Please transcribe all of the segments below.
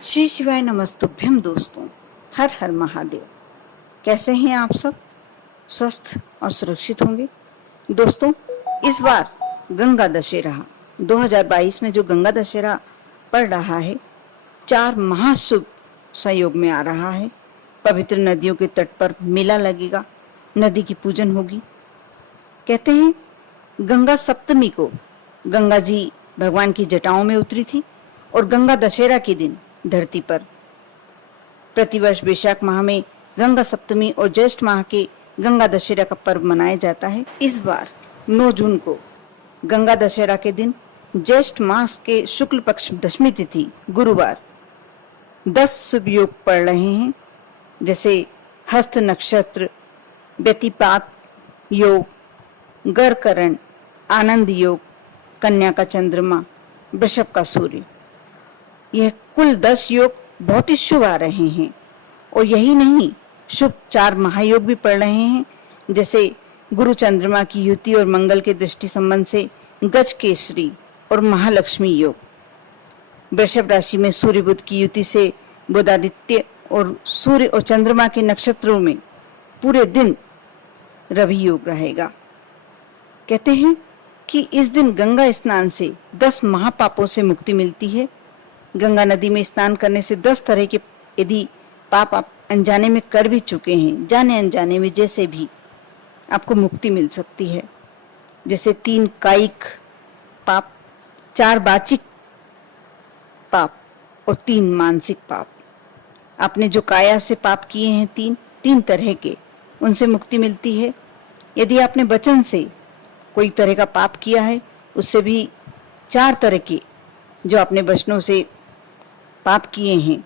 श्री शिवाय नमस्तुभ्यम दोस्तों। हर हर महादेव। कैसे हैं आप सब? स्वस्थ और सुरक्षित होंगे। दोस्तों, इस बार गंगा दशहरा 2022 में जो गंगा दशहरा पड़ रहा है, 4 महाशुभ संयोग में आ रहा है। पवित्र नदियों के तट पर मेला लगेगा, नदी की पूजन होगी। कहते हैं गंगा सप्तमी को गंगा जी भगवान की जटाओं में उतरी थी और गंगा दशहरा के दिन धरती पर प्रतिवर्ष वैशाख माह में गंगा सप्तमी और ज्येष्ठ माह के गंगा दशहरा का पर्व मनाया जाता है। इस बार 9 जून को गंगा दशहरा के दिन ज्येष्ठ मास के शुक्ल पक्ष दशमी तिथि गुरुवार 10 शुभ योग पड़ रहे हैं, जैसे हस्त नक्षत्र, व्यतिपात योग, गरकरण, आनंद योग, कन्या का चंद्रमा, वृषभ का सूर्य। यह कुल 10 योग बहुत ही शुभ आ रहे हैं। और यही नहीं, शुभ 4 महायोग भी पड़ रहे हैं, जैसे गुरु चंद्रमा की युति और मंगल के दृष्टि संबंध से गज केसरी और महालक्ष्मी योग। वृषभ राशि में सूर्य बुध की युति से बुधादित्य और सूर्य और चंद्रमा के नक्षत्रों में पूरे दिन रवि योग रहेगा। कहते हैं कि इस दिन गंगा स्नान से 10 महापापों से मुक्ति मिलती है। गंगा नदी में स्नान करने से 10 तरह के यदि पाप आप अनजाने में कर भी चुके हैं, जाने अनजाने में जैसे भी, आपको मुक्ति मिल सकती है। जैसे 3 कायिक पाप, 4 वाचिक पाप और 3 मानसिक पाप। आपने जो काया से पाप किए हैं 3 तरह के, उनसे मुक्ति मिलती है। यदि आपने वचन से कोई तरह का पाप किया है, उससे भी 4 तरह के जो आपने वचनों से पाप किए हैं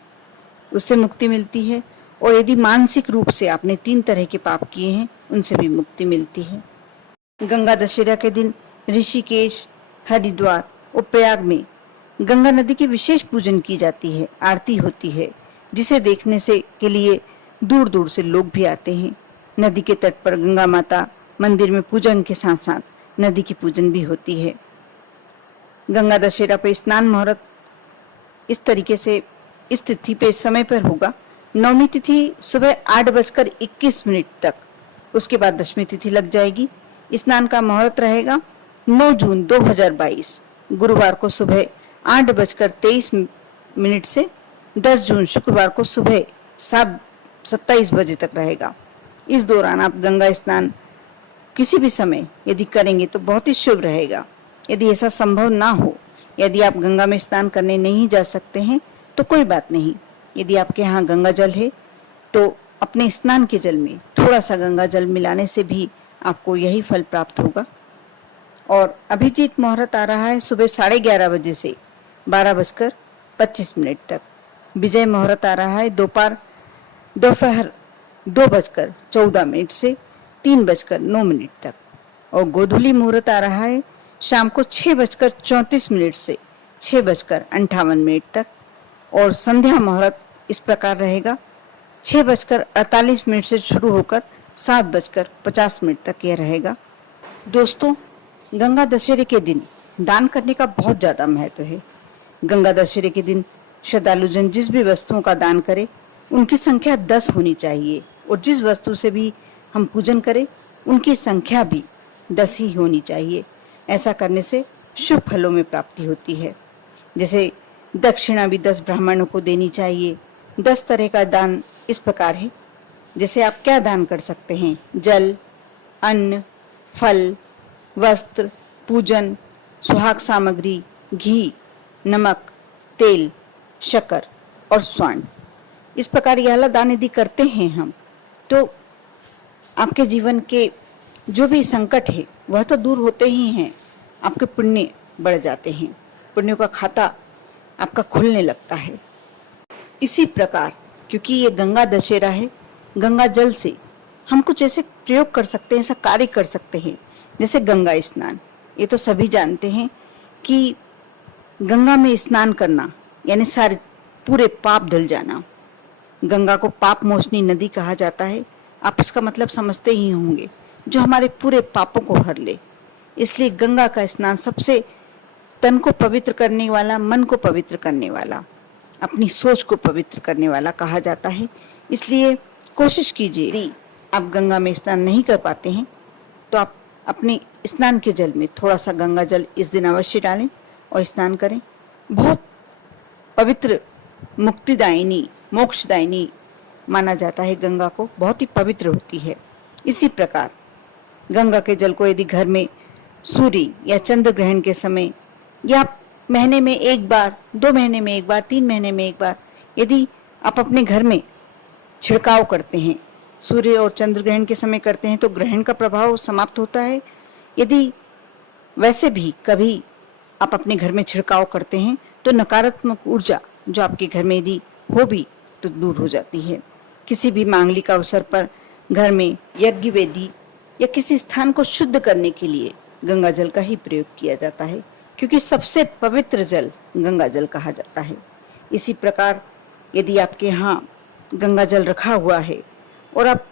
उससे मुक्ति मिलती है। और यदि मानसिक रूप से आपने 3 तरह के पाप किए हैं, उनसे भी मुक्ति मिलती है। गंगा दशहरा के दिन ऋषिकेश, हरिद्वार और प्रयाग में गंगा नदी के विशेष पूजन की जाती है, आरती होती है, जिसे देखने से के लिए दूर दूर से लोग भी आते हैं। नदी के तट पर गंगा माता मंदिर में पूजन के साथ साथ नदी की पूजन भी होती है। गंगा दशहरा पर स्नान मुहूर्त इस तरीके से इस तिथि पे समय पर होगा। नवमी तिथि सुबह 8:21 तक, उसके बाद दशमी तिथि लग जाएगी। स्नान का मुहूर्त रहेगा 9 जून 2022 गुरुवार को सुबह 8:23 से 10 जून शुक्रवार को सुबह 7:27 बजे तक रहेगा। इस दौरान आप गंगा स्नान किसी भी समय यदि करेंगे तो बहुत ही शुभ रहेगा। यदि ऐसा संभव ना हो, यदि आप गंगा में स्नान करने नहीं जा सकते हैं तो कोई बात नहीं। यदि आपके यहाँ गंगा जल है तो अपने स्नान के जल में थोड़ा सा गंगा जल मिलाने से भी आपको यही फल प्राप्त होगा। और अभिजीत मुहूर्त आ रहा है सुबह 11:30 बजे से 12:25 तक। विजय मुहूर्त आ रहा है दोपहर 2:14 से 3:09 तक। और गोधूली मुहूर्त आ रहा है शाम को 6:34 से 6:58 तक। और संध्या मुहूर्त इस प्रकार रहेगा 6:48 से शुरू होकर 7:50 तक यह रहेगा। दोस्तों, गंगा दशहरे के दिन दान करने का बहुत ज़्यादा महत्व है। गंगा दशहरे के दिन श्रद्धालुजन जिस भी वस्तुओं का दान करे, उनकी संख्या 10 होनी चाहिए। और जिस वस्तु से भी हम पूजन करें, उनकी संख्या भी 10 ही होनी चाहिए। ऐसा करने से शुभ फलों में प्राप्ति होती है। जैसे दक्षिणा भी 10 ब्राह्मणों को देनी चाहिए। 10 तरह का दान इस प्रकार है। जैसे आप क्या दान कर सकते हैं? जल, अन्न, फल, वस्त्र, पूजन, सुहाग सामग्री, घी, नमक, तेल, शक्कर और स्वर्ण। इस प्रकार यह दान यदि करते हैं हम, तो आपके जीवन के जो भी संकट है वह तो दूर होते ही हैं, आपके पुण्य बढ़ जाते हैं, पुण्यों का खाता आपका खुलने लगता है। इसी प्रकार क्योंकि ये गंगा दशहरा है, गंगा जल से हम कुछ ऐसे प्रयोग कर सकते हैं, ऐसा कार्य कर सकते हैं जैसे गंगा स्नान। ये तो सभी जानते हैं कि गंगा में स्नान करना यानी सारे पूरे पाप धुल जाना। गंगा को पाप मोचनी नदी कहा जाता है। आप इसका मतलब समझते ही होंगे, जो हमारे पूरे पापों को हर ले। इसलिए गंगा का स्नान सबसे तन को पवित्र करने वाला, मन को पवित्र करने वाला अपनी सोच को पवित्र करने वाला कहा जाता है। इसलिए कोशिश कीजिए, यदि आप गंगा में स्नान नहीं कर पाते हैं तो आप अपने स्नान के जल में थोड़ा सा गंगा जल इस दिन अवश्य डालें और स्नान करें। बहुत पवित्र, मुक्तिदायिनी, मोक्षदायिनी माना जाता है गंगा को, बहुत ही पवित्र होती है। इसी प्रकार गंगा के जल को यदि घर में सूर्य या चंद्र ग्रहण के समय या महीने में एक बार, 2 महीने में एक बार, 3 महीने में एक बार यदि आप अपने घर में छिड़काव करते हैं, सूर्य और चंद्र ग्रहण के समय करते हैं तो ग्रहण का प्रभाव समाप्त होता है। यदि वैसे भी कभी आप अपने घर में छिड़काव करते हैं तो नकारात्मक ऊर्जा जो आपके घर में यदि हो भी तो दूर हो जाती है। किसी भी मांगलिक अवसर पर घर में यज्ञ वेदी या किसी स्थान को शुद्ध करने के लिए गंगा जल का ही प्रयोग किया जाता है, क्योंकि सबसे पवित्र जल गंगा जल कहा जाता है। इसी प्रकार यदि आपके यहाँ गंगा जल रखा हुआ है और आप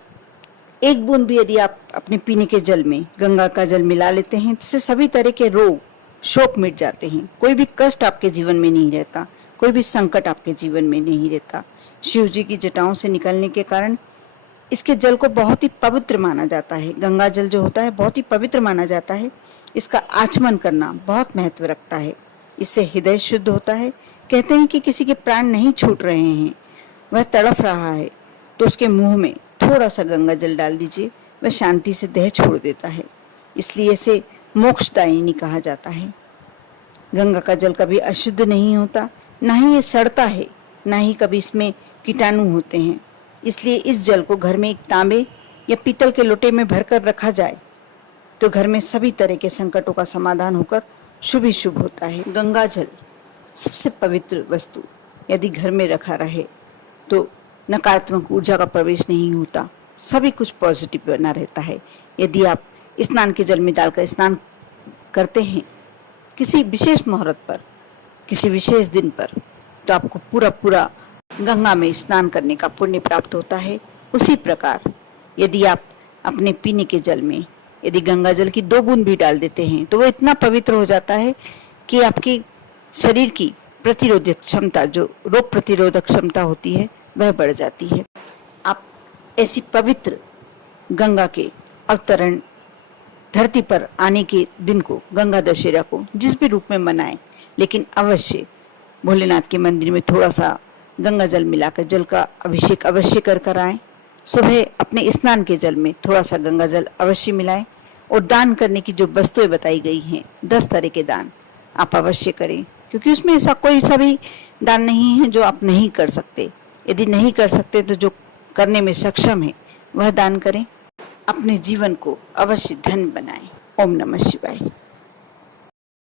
एक बूंद भी यदि आप अपने पीने के जल में गंगा का जल मिला लेते हैं, इससे सभी तरह के रोग, शोक मिट जाते हैं। कोई भी कष्ट आपके जीवन में नहीं रहता, कोई भी संकट आपके जीवन में नहीं रहता। शिव जी की जटाओं से निकलने के कारण इसके जल को बहुत ही पवित्र माना जाता है। गंगा जल जो होता है बहुत ही पवित्र माना जाता है। इसका आचमन करना बहुत महत्व रखता है। इससे हृदय शुद्ध होता है। कहते हैं कि किसी के प्राण नहीं छूट रहे हैं, वह तड़फ रहा है, तो उसके मुंह में थोड़ा सा गंगा जल डाल दीजिए, वह शांति से देह छोड़ देता है। इसलिए इसे मोक्षदायिनी कहा जाता है। गंगा का जल कभी अशुद्ध नहीं होता, ना ही ये सड़ता है, ना ही कभी इसमें कीटाणु होते हैं। इसलिए इस जल को घर में एक तांबे या पीतल के लोटे में भरकर रखा जाए तो घर में सभी तरह के संकटों का समाधान होकर शुभ ही शुभ होता है। गंगा जल सबसे पवित्र वस्तु यदि घर में रखा रहे तो नकारात्मक ऊर्जा का प्रवेश नहीं होता, सभी कुछ पॉजिटिव बना रहता है। यदि आप स्नान के जल में डालकर स्नान करते हैं किसी विशेष मुहूर्त पर, किसी विशेष दिन पर, तो आपको पूरा गंगा में स्नान करने का पुण्य प्राप्त होता है। उसी प्रकार यदि आप अपने पीने के जल में यदि गंगा जल की 2 बूंद भी डाल देते हैं तो वो इतना पवित्र हो जाता है कि आपकी शरीर की प्रतिरोधक क्षमता, जो रोग प्रतिरोधक क्षमता होती है, वह बढ़ जाती है। आप ऐसी पवित्र गंगा के अवतरण, धरती पर आने के दिन को, गंगा दशहरा को जिस भी रूप में मनाएं, लेकिन अवश्य भोलेनाथ के मंदिर में थोड़ा सा गंगा जल मिलाकर जल का अभिषेक अवश्य कर आएं। सुबह अपने स्नान के जल में थोड़ा सा गंगा जल अवश्य मिलाएं और दान करने की जो वस्तुएं बताई गई हैं, 10 तरह के दान आप अवश्य करें, क्योंकि उसमें ऐसा कोई सा भी दान नहीं है जो आप नहीं कर सकते। यदि नहीं कर सकते तो जो करने में सक्षम है वह दान करें। अपने जीवन को अवश्य धन्य बनाएं। ओम नमः शिवाय।